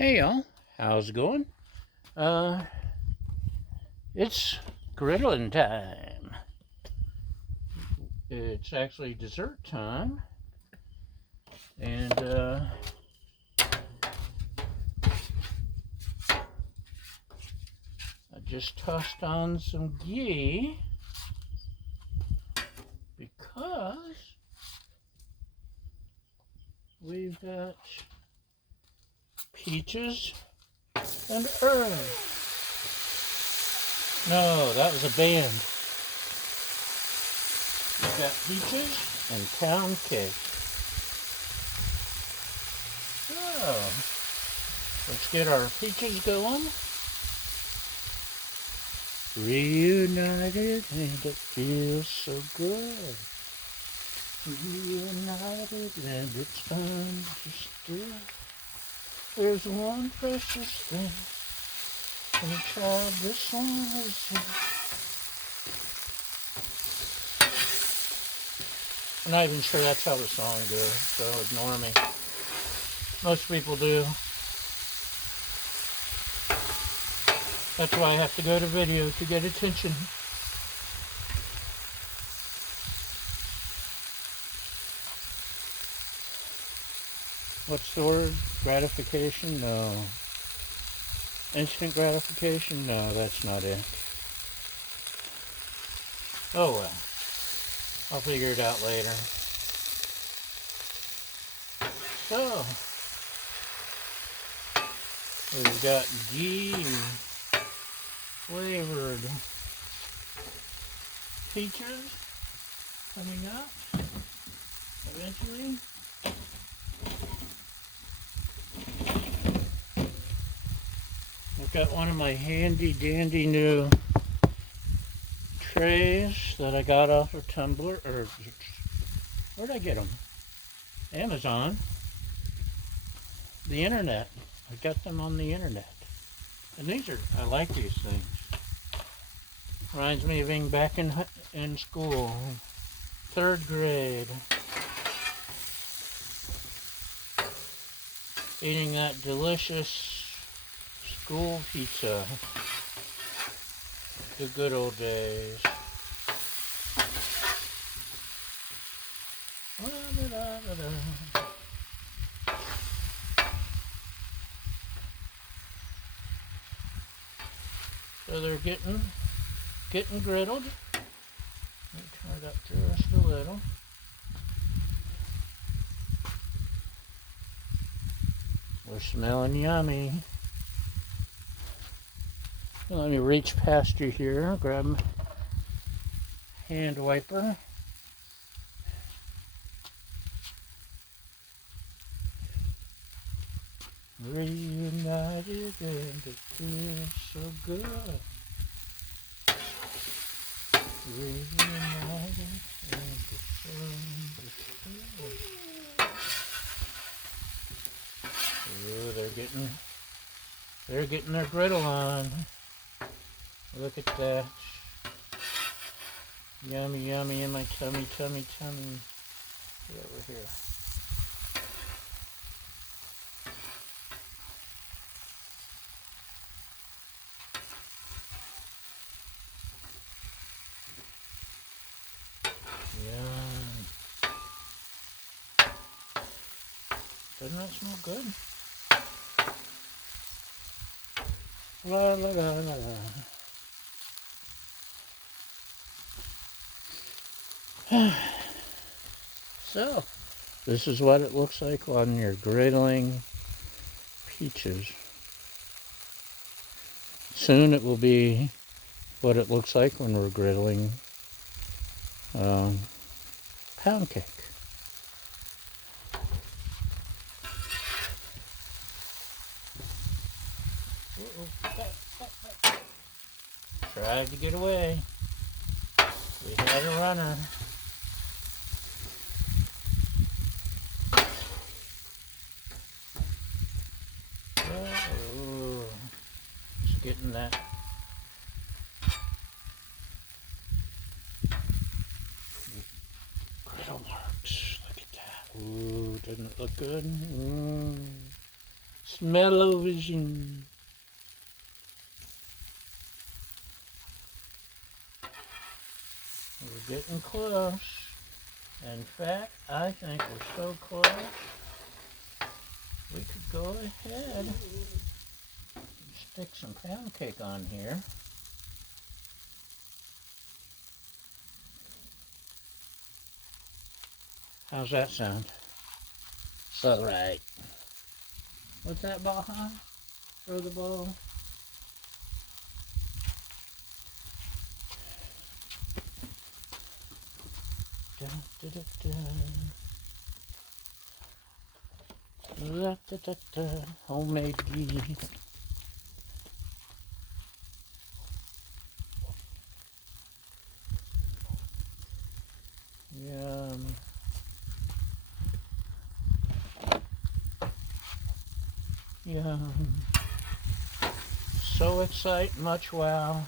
Hey y'all, how's it going? Uh, it's griddling time. It's actually dessert time, and I just tossed on some ghee because we've got peaches and herbs. No, that was a band. We've got peaches and pound cake. So, let's get our peaches going. Reunited and it feels so good. Reunited and it's understood. There's one precious thing, and a child this one is here. I'm not even sure that's how the song goes, so ignore me. Most people do. That's why I have to go to video to get attention. What's the word? Gratification? No. Instant gratification? No, that's not it. Oh well. I'll figure it out later. So, we've got ghee flavored peaches coming up eventually. I've got one of my handy dandy new trays that I got off of Tumblr, or where'd I get them? Amazon. The internet. I got them on the internet. And I like these things. Reminds me of being back in school. 3rd grade. Eating that delicious school pizza. The good old days. So they're getting griddled. Let me turn it up just a little. We're smelling yummy. Let me reach past you here, grab my hand wiper. Reunited and it feels so good. Reunited and it feels good. Ooh, they're getting their griddle on. Look at that. Yummy, yummy in my tummy, tummy, tummy. Get over here. Yum. Doesn't that smell good? La la la la la. So, this is what it looks like on your griddling peaches. Soon it will be what it looks like when we're griddling pound cake. Tried to get away. We had a runner. Oh, just getting that. Griddle marks. Look at that. Ooh, doesn't it look good? Smell-o-vision. We're getting close. In fact, I think we're so close, we could go ahead and stick some pound cake on here. How's that sound? All right. What's that, Baja? Throw the ball. Da, da, da, da. Da, da, da, da. Homemade ghee. Yum. Yum. So excite, much wow.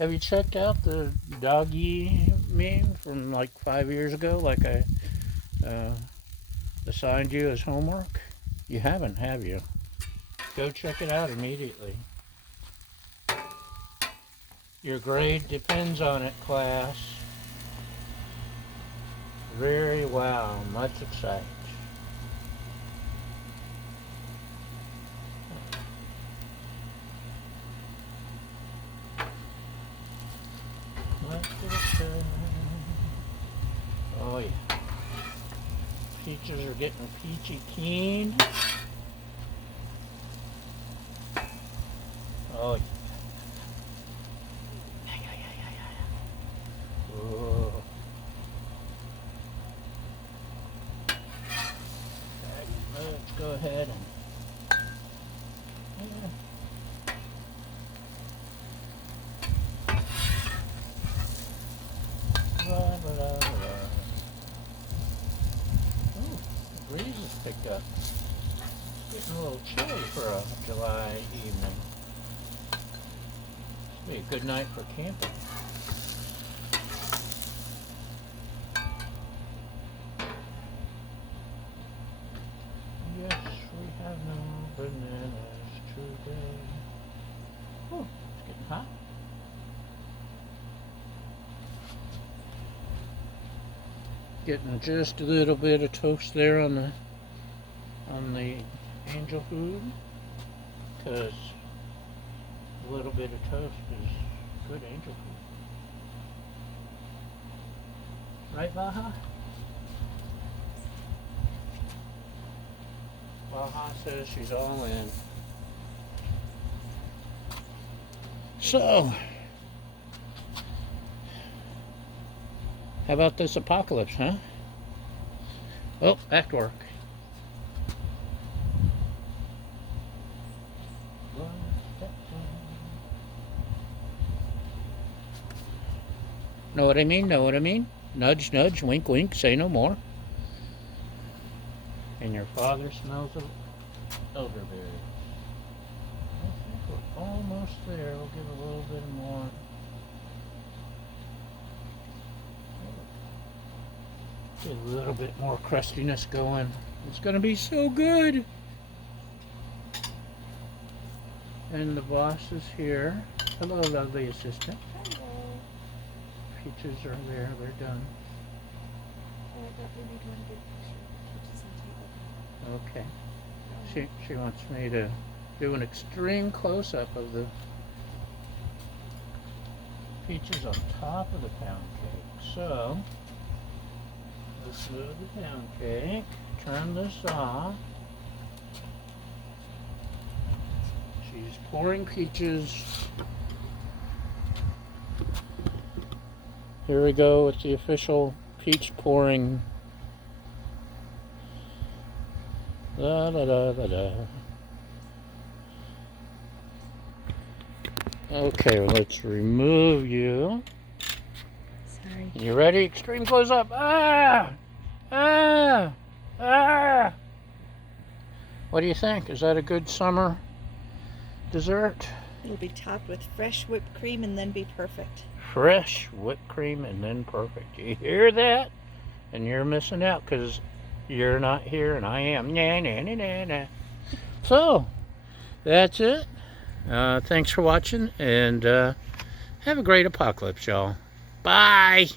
Have you checked out the doggy meme from like 5 years ago, like I assigned you as homework? You haven't, have you? Go check it out immediately. Your grade depends on it, class. Very wow, much excited. Oh yeah. Peaches are getting peachy keen. Oh yeah. Oh. Let's go ahead and blah, blah, blah, blah. Ooh, the breeze has picked up. It's getting a little chilly for a July evening. This will be a good night for camping. Yes, we have no bananas today. Oh, it's getting hot. Getting just a little bit of toast there on the angel food, because a little bit of toast is good angel food. Right, Baja? Baja says she's all in. So, how about this apocalypse, huh? Oh, back to work. Know what I mean? Know what I mean? Nudge, nudge, wink, wink, say no more. And your father smells of elderberry. I think we're almost there. We'll give a little bit more. Get a little bit more crustiness going. It's going to be so good. And the boss is here. Hello, lovely assistant. Hello. Peaches are there. They're done. I thought we made one good picture of peaches on table. Okay. She wants me to do an extreme close-up of the peaches on top of the pound cake. So, let's move the pound cake. Turn this off. She's pouring peaches. Here we go with the official peach pouring. La la la la la. Okay, let's remove you. Sorry. You ready? Extreme close up. Ah! Ah! Ah! What do you think? Is that a good summer dessert? It'll be topped with fresh whipped cream and then be perfect. Fresh whipped cream and then perfect. You hear that? And you're missing out because you're not here and I am. Nah, nah, nah, nah, nah. So, that's it. Thanks for watching and have a great apocalypse, y'all. Bye.